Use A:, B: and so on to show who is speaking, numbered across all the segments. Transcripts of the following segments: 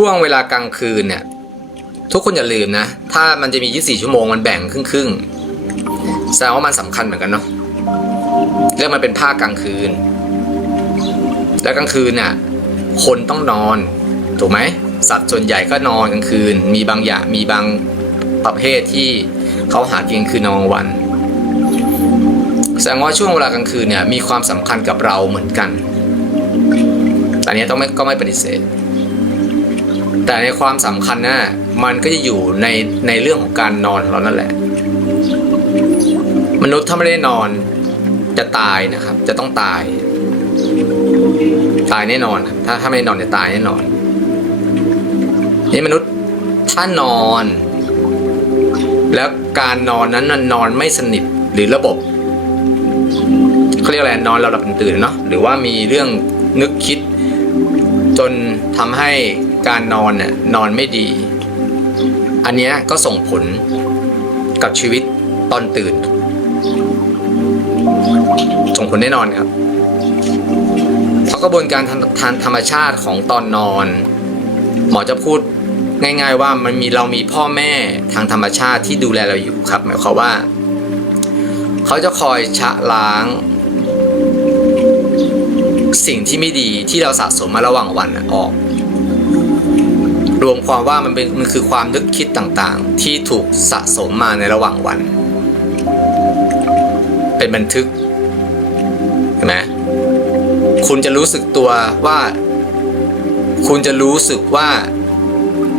A: ช่วงเวลากลางคืนเนี่ย ทุกคนอย่าลืมนะ ถ้ามันจะมี 24 ชั่วโมงมันแบ่งครึ่งครึ่งแสดงว่ามันสำคัญเหมือนกันเนาะเรื่องมันเป็นภาคกลางคืน แล้วกลางคืนเนี่ยคนต้องนอน ถูกไหมสัตว์ส่วนใหญ่ก็นอนกลางคืน มีบางอย่างมีบางประเภทที่เขาหากินคือนอนกลางวัน แสดงว่าช่วงเวลากลางคืนเนี่ยมีความสำคัญกับเราเหมือนกันอันนี้ต้องไม่ก็ไม่ปฏิเสธ แต่ในความสำคัญนะมันก็จะอยู่ในในเรื่องของการนอนเรานั่นแหละ มนุษย์ถ้าไม่ได้นอนจะตายนะครับ จะต้องตาย ตายแน่นอนถ้าถ้าไม่นอนจะตายแน่นอนนี่มนุษย์ถ้านอน แล้วการนอนนั้นนอนไม่สนิทหรือระบบเขาเรียกอะไรนอนเราหลับตื่นเนาะหรือว่ามีเรื่องนึกคิด จนทำให้ การนอนเนี่ยนอนไม่ดี อันเนี้ยก็ส่งผลกับชีวิตตอนตื่น ส่งผลแน่นอนครับเพราะกระบวนการทางธรรมชาติของตอนนอน หมอจะพูดง่าย ๆ ว่ามันมีเรามีพ่อแม่ทางธรรมชาติที่ดูแลเราอยู่ครับ หมายความว่า เขาจะคอยชะล้าง สิ่งที่ไม่ดีที่เราสะสมมาระหว่างวันออก รวมความว่ามันเป็นมันคือความนึกคิดต่างๆ ที่ถูกสะสมมาในระหว่างวัน เป็นบันทึกเห็นไหมคุณจะรู้สึกตัวว่า คุณจะรู้สึกว่า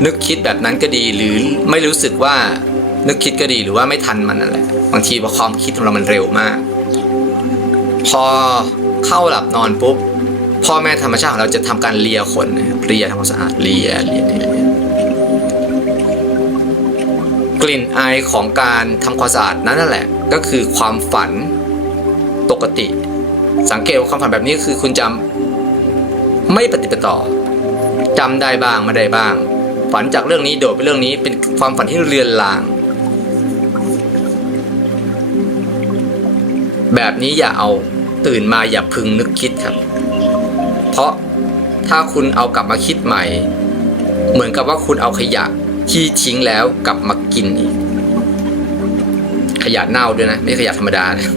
A: นึกคิดแบบนั้นก็ดีหรือไม่รู้สึกว่านึกคิดก็ดีหรือว่าไม่ทันมันนั่นแหละบางทีพอความคิดของเรามันเร็วมาก พอเข้าหลับนอนปุ๊บ พ่อแม่ธรรมชาติของเราจะทำการเลียขนนะครับเลียทำความสะอาดเลียเลียเลียกลิ่นอายของการทำความสะอาดนั่นแหละ ก็คือความฝันปกติ สังเกตว่าความฝันแบบนี้คือคุณจำไม่ปฏิปต่อจำได้บ้างไม่ได้บ้าง ฝันจากเรื่องนี้โดดไปเรื่องนี้เป็นความฝันที่เลือนลาง แบบนี้อย่าเอาตื่นมาอย่าพึงนึกคิดครับ เพราะถ้าคุณเอากลับมาคิดใหม่ เหมือนกับว่าคุณเอาขยะที่ทิ้งแล้วกลับมากินอีก ขยะเน่าด้วยนะ ไม่ขยะธรรมดานะ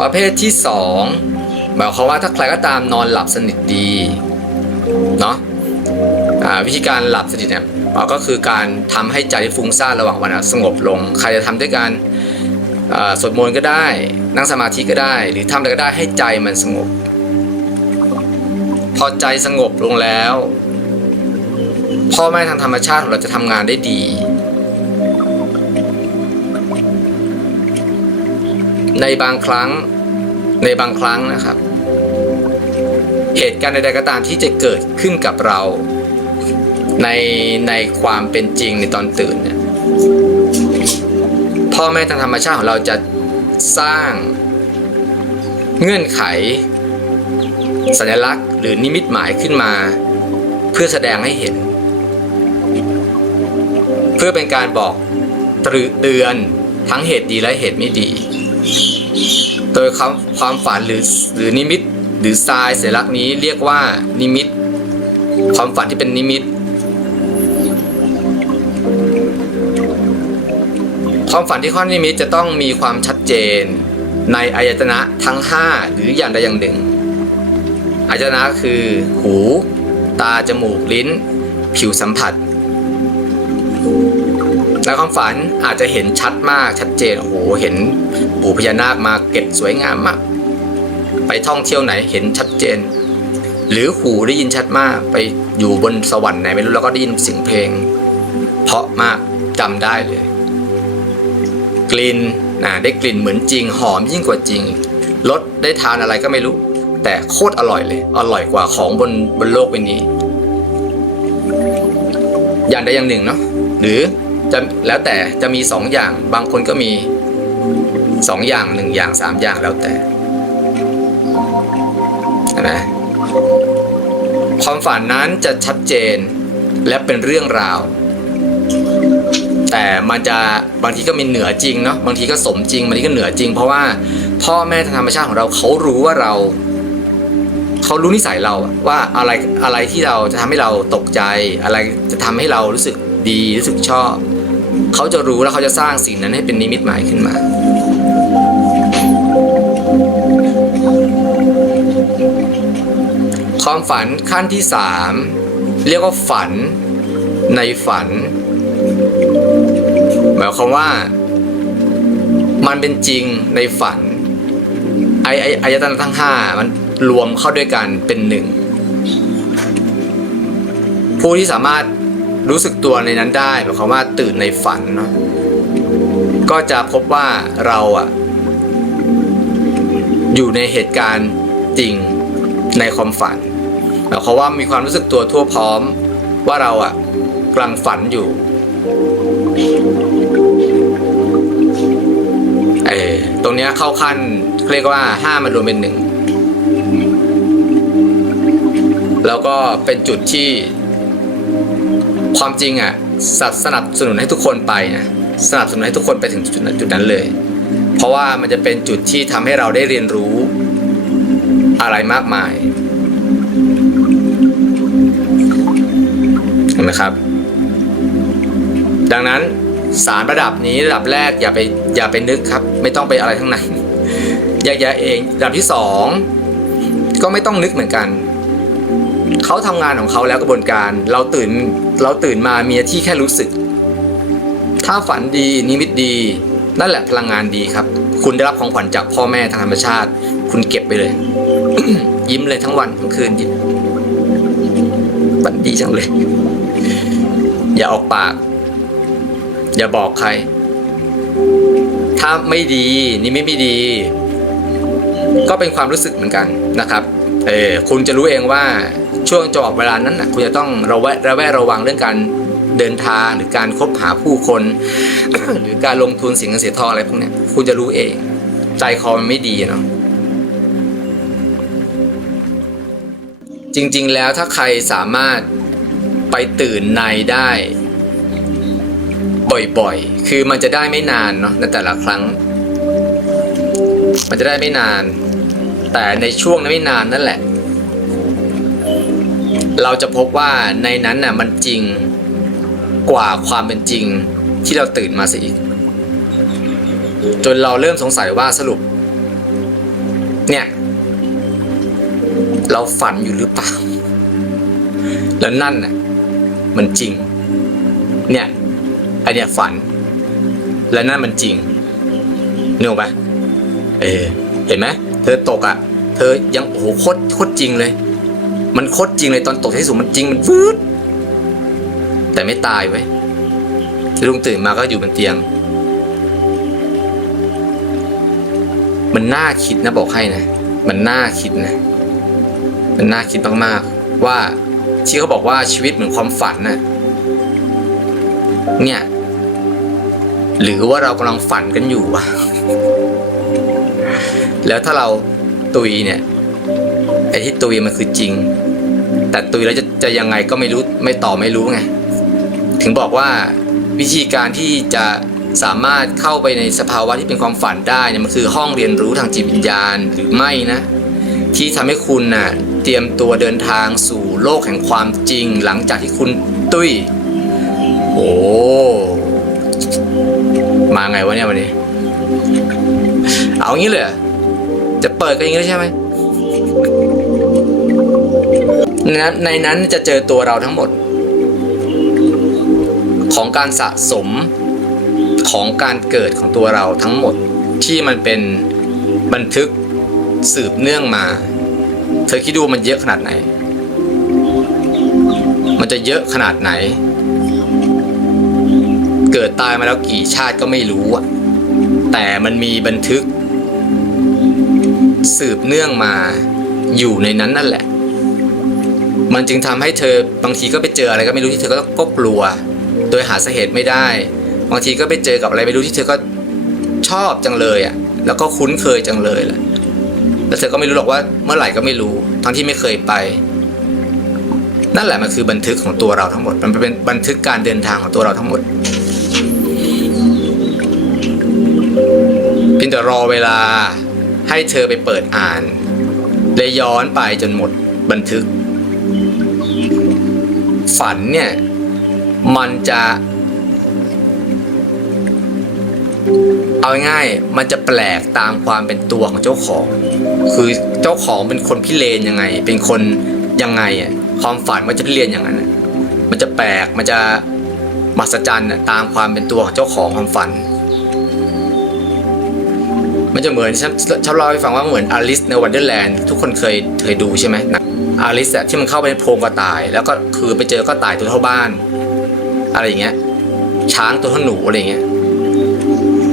A: ประเภทที่สองหมายความว่าถ้าใครก็ตามนอนหลับสนิทดีเนาะวิธีการหลับสนิทเนี่ยก็คือการทำให้ใจที่ฟุ้งซ่านระหว่างวันสงบลง ใครจะทำด้วยการ สวดมนต์ก็ได้นั่งสมาธิก็ได้ หรือทำอะไรก็ได้ให้ใจมันสงบ พอใจสงบลงแล้ว พ่อแม่ทางธรรมชาติของเราจะทำงานได้ดี ในบางครั้งในบางครั้งนะครับ เหตุการณ์ใดๆก็ตามที่จะเกิดขึ้นกับเรา ในในความเป็นจริงในตอนตื่นเนี่ย พ่อแม่ทางธรรมชาติของเราจะสร้างเงื่อนไข สัญลักษณ์หรือนิมิตหมายขึ้นมา เพื่อแสดงให้เห็น เพื่อเป็นการบอกตรือเตือนทั้งเหตุดีและเหตุไม่ดี โดยความความฝันหรือหรือนิมิต หรือทรายสัญลักษณ์นี้เรียกว่านิมิต ความฝันที่เป็นนิมิต ความฝันที่ข้อนิมิตจะต้องมีความชัดเจน ในอายตนะทั้ง 5 หรืออย่างใดอย่างหนึ่งอายตนะคือ หู ตา จมูก ลิ้น ผิวสัมผัสในความฝันอาจจะเห็นชัดมากชัดเจน โอ้โห เห็นปู่พญานาคมาเก็บสวยงามมาก ไปท่องเที่ยวไหนเห็นชัดเจน หรือหูได้ยินชัดมาก ไปอยู่บนสวรรค์ไหนไม่รู้แล้วก็ได้ยินเสียงเพลง เพราะมากจำได้เลย กลิ่นนะได้กลิ่นเหมือนจริงหอมยิ่งกว่าจริงรสได้ทานอะไรก็ไม่รู้ แต่โคตรอร่อยเลย อร่อยกว่าของบนบนโลกใบนี้ อย่างใดอย่างหนึ่งเนาะหรือจะแล้วแต่จะมีสองอย่างบางคนก็มีสองอย่างหนึ่งอย่างสามอย่างแล้วแต่นไหมความฝันนั้นจะชัดเจนและเป็นเรื่องราว แต่มันจะบางทีก็มีเหนือจริงเนาะบางทีก็สมจริงบางทีก็เหนือจริง เพราะว่าพ่อแม่ธรรมชาติของเราเขารู้ว่าเราเขารู้นิสัยเราว่าอะไรอะไรที่เราจะทำให้เราตกใจ อะไรจะทำให้เรารู้สึกดีรู้สึกชอบเขาจะรู้แล้วเขาจะสร้างสิ่งนั้นให้เป็นนิมิตหมายขึ้นมาความฝันขั้นที่สามเรียกว่าฝันในฝัน หมายความว่ามันเป็นจริงในฝันไอไออายตนะทั้งห้ามันรวมเข้าด้วยกันเป็นหนึ่งผู้ที่สามารถรู้สึกตัวในนั้นได้หมายความว่าตื่นในฝันเนาะก็จะพบว่าเราอะอยู่ในเหตุการณ์จริงในความฝันหมายความว่ามีความรู้สึกตัวทั่วพร้อมว่าเราอะกำลังฝันอยู่ ตรงเนี้ยเข้าขั้นเรียกว่าห้ามันรวมเป็นหนึ่งแล้วก็เป็นจุดที่ความจริงอะสัสนับสนุนให้ทุกคนไปนะสนับสนุนให้ทุกคนไปถึงจุดนั้นจุดนั้นเลย เพราะว่ามันจะเป็นจุดที่ทำให้เราได้เรียนรู้อะไรมากมายเห็นไหมครับ ดังนั้น สารระดับนี้ระดับแรกอย่าไปอย่าไปนึกครับ ไม่ต้องไปอะไรทั้งนั้นแยกแยะเองระดับที่สองก็ไม่ต้องนึกเหมือนกันเขาทำงานของเขาแล้วกระบวนการเราตื่นเราตื่นมามีที่แค่รู้สึก ถ้าฝันดีนิมิตดี นั่นแหละพลังงานดีครับ คุณได้รับของขวัญจากพ่อแม่ทางธรรมชาติ คุณเก็บไปเลย ยิ้มเลยทั้งวันทั้งคืนยิ้มฝันดีจังเลย อย่าออกปาก อย่าบอกใคร ถ้าไม่ดีนี่ไม่ไม่ดี ก็เป็นความรู้สึกเหมือนกันนะครับเออคุณจะรู้เองว่าช่วงจังหวะเวลานั้นนะคุณจะต้องระแวดระแวดระวังเรื่องการเดินทางหรือการคบหาผู้คน หรือการลงทุนสินเงินเสียทองอะไรพวกนี้คุณจะรู้เอง ใจคอมันไม่ดีเนาะจริง ๆ แล้วถ้าใครสามารถไปตื่นในได้ บ่อยๆ คือมันจะได้ไม่นานเนาะในแต่ละครั้ง มันจะได้ไม่นาน แต่ในช่วงนั้นไม่นานนั่นแหละ เราจะพบว่าในนั้นน่ะมันจริงกว่าความเป็นจริงที่เราตื่นมาซะอีก จนเราเริ่มสงสัยว่าสรุป เนี่ย เราฝันอยู่หรือเปล่าแล้วนั่นน่ะมันจริง เนี่ย ไอเนี่ยฝัน แล้วนั่นมันจริงนึกออกปะเออเห็นไหมเธอตกอะ เธอยังโอ้โหโคตรโคตรจริงเลย มันโคตรจริงเลยตอนตกที่สูงมันจริงมันวืดแต่ไม่ตายเว้ลุงตื่นมาก็อยู่บนเตียง มันน่าคิดนะบอกให้นะ มันน่าคิดนะ มันน่าคิดมากๆว่าที่เขาบอกว่าชีวิตเหมือนความฝันน่ะเนี่ย หรือว่าเรากำลังฝันกันอยู่วะแล้วถ้าเราตุยเนี่ยไอ้ที่ตุยมันคือจริง แต่ตุยแล้วจะจะยังไงก็ไม่รู้ไม่ต่อไม่รู้ไง ถึงบอกว่าวิธีการที่จะสามารถเข้าไปในสภาวะที่เป็นความฝันได้เนี่ยมันคือห้องเรียนรู้ทางจิตวิญญาณหรือไม่นะ ที่ทำให้คุณน่ะเตรียมตัวเดินทางสู่โลกแห่งความจริง หลังจากที่คุณตุ้ย โอ้ มาไงวะเนี่ยวันนี้ เอางี้เลยจะเปิดกันอย่างนี้ใช่ไหมในในนั้นจะเจอตัวเราทั้งหมด ของการสะสมของการเกิดของตัวเราทั้งหมดที่มันเป็นบันทึกสืบเนื่องมา เธอคิดดูมันเยอะขนาดไหน มันจะเยอะขนาดไหน เกิดตายมาแล้วกี่ชาติก็ไม่รู้อะแต่มันมีบันทึก สืบเนื่องมาอยู่ในนั้นนั่นแหละ มันจึงทำให้เธอบางทีก็ไปเจออะไรก็ไม่รู้ที่เธอก็ก็กลัว โดยหาสาเหตุไม่ได้ บางทีก็ไปเจอกับอะไรไม่รู้ที่เธอก็ชอบจังเลยอะ่ะ แล้วก็คุ้นเคยจังเลยแหละแล้วเธอก็ไม่รู้หรอกว่าเมื่อไหร่ก็ไม่รู้ ทั้งที่ไม่เคยไป นั่นแหละมันคือบันทึกของตัวเราทั้งหมด มันเป็นบันทึกการเดินทางของตัวเราทั้งหมด เพียงแต่รอเวลาให้เธอไปเปิดอ่านเลยย้อนไปจนหมดบันทึก ฝันเนี่ย มันจะ เอาง่ายมันจะแปลกตามความเป็นตัวของเจ้าของ คือเจ้าของเป็นคนพิเรนยังไง เป็นคนยังไงอะความฝันมันจะพิเรนอย่างนั้นมันจะแปลกมันจะมหัศจรรย์ตามความเป็นตัวของเจ้าของความฝัน มันจะเหมือนฉันชอบเล่าให้ฟังว่าเหมือนอลิสในวันเดอร์แลนด์ทุกคนเคยเคยดูใช่ไหมหนังอลิสอะที่มันเข้าไปในโพรงกระต่าย แล้วก็คือไปเจอกระต่ายตัวเท่าบ้าน อะไรอย่างเงี้ย ช้างตัวเท่าหนูอะไรอย่างเงี้ย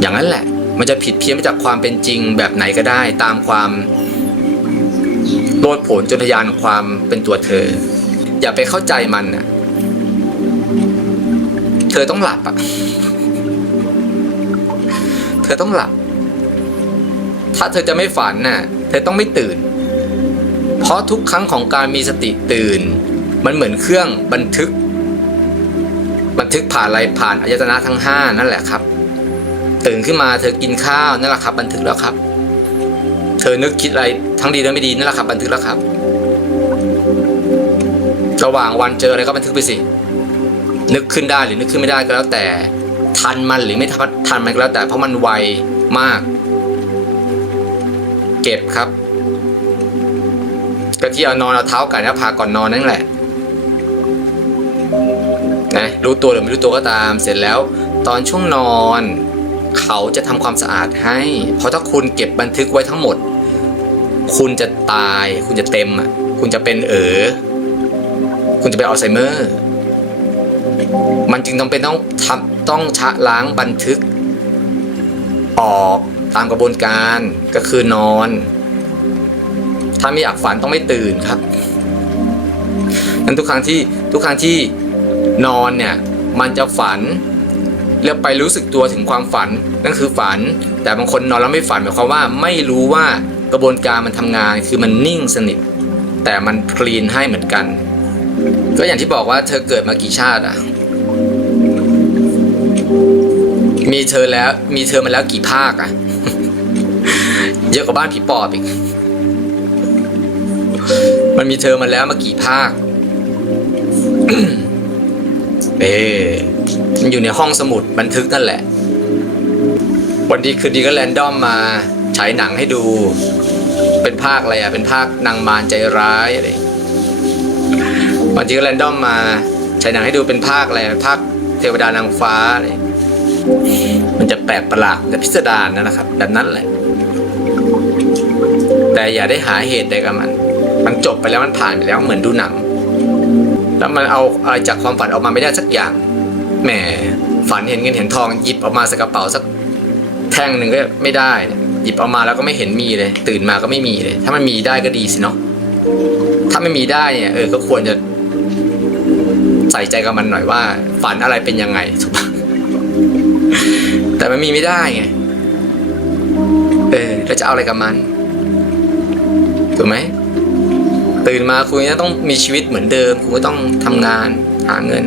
A: อย่างนั้นแหละ มันจะผิดเพี้ยนไปจากความเป็นจริงแบบไหนก็ได้ ตามความโลดผนจนทะยานของความเป็นตัวเธอ อย่าไปเข้าใจมันน่ะเธอต้องหลับอะเธอต้องหลับ ถ้าเธอจะไม่ฝันน่ะ เธอต้องไม่ตื่น เพราะทุกครั้งของการมีสติตื่น มันเหมือนเครื่องบันทึก บันทึกผ่านอะไรผ่านอายตนะทั้งห้านั่นแหละครับ ตื่นขึ้นมาเธอกินข้าวนั่นแหละครับ บันทึกแล้วครับ เธอนึกคิดอะไรทั้งดีและไม่ดีนั่นแหละครับ บันทึกแล้วครับ ระหว่างวันเจออะไรก็บันทึกไปสิ นึกขึ้นได้หรือนึกขึ้นไม่ได้ก็แล้วแต่ ทันมันหรือไม่ทันทันมันก็แล้วแต่เพราะมันไวมาก เก็บครับ ก็ที่เอานอนเอาเท้าไก่หน้าผากก่อนนอนนั่นแหละนะรู้ตัวหรือไม่รู้ตัวก็ตาม เสร็จแล้วตอนช่วงนอน เขาจะทำความสะอาดให้ เพราะถ้าคุณเก็บบันทึกไว้ทั้งหมด คุณจะตาย คุณจะเต็มอะคุณจะเป็นเออคุณจะเป็นอัลไซเมอร์ มันจึงต้องเป็นต้องทำต้องชะล้างบันทึกออก ตามกระบวนการก็คือนอน ถ้าไม่อยากฝันต้องไม่ตื่นครับนั้นทุกครั้งที่ทุกครั้งที่นอนเนี่ยมันจะฝันแล้วไปรู้สึกตัวถึงความฝันนั่นคือฝัน แต่บางคนนอนแล้วไม่ฝันหมายความว่าไม่รู้ว่ากระบวนการมันทำงานคือมันนิ่งสนิท แต่มันคลีนให้เหมือนกัน ก็อย่างที่บอกว่าเธอเกิดมากี่ชาติอะ มีเธอแล้ว มีเธอมาแล้วกี่ภาคอะเยอะกว่าบ้านผีปอบอีก มันมีเธอมาแล้วมากี่ภาค เอมันอยู่ในห้องสมุดบันทึกนั่นแหละ วันดีคืนดีก็แรนดอมมาฉายหนังให้ดู เป็นภาคอะไรอะเป็นภาคนางมารใจร้ายอะไรวันดีก็แรนดอมมาฉายหนังให้ดูเป็นภาคอะไร ภาคเทวดานางฟ้าอะไร มันจะแปลกประหลาดแต่พิสดารนนะครับ แบบนั้นแหละ แต่อย่าได้หาเหตุใดกับมัน มันจบไปแล้วมันผ่านไปแล้วเหมือนดูหนัง แล้วมันเอาอะไรจากความฝันออกมาไม่ได้สักอย่าง แหม ฝันเห็นเงินเห็นทองหยิบออกมาส่กระเป๋าสักแท่งหนึ่งก็ไม่ได้ หยิบออกมาแล้วก็ไม่เห็นมีเลย ตื่นมาก็ไม่มีเลย ถ้ามันมีได้ก็ดีสิเนาะ ถ้าไม่มีได้เนี่ยเออ ก็ควรจะใส่ใจกับมันหน่อยว่า ฝันอะไรเป็นยังไงถูกปะ แต่มันมีไม่ได้ไง เออแล้วจะเอาอะไรกับมัน ถูกไหม ตื่นมาคุณก็ต้องมีชีวิตเหมือนเดิม คุณก็ต้องทำงานหาเงิน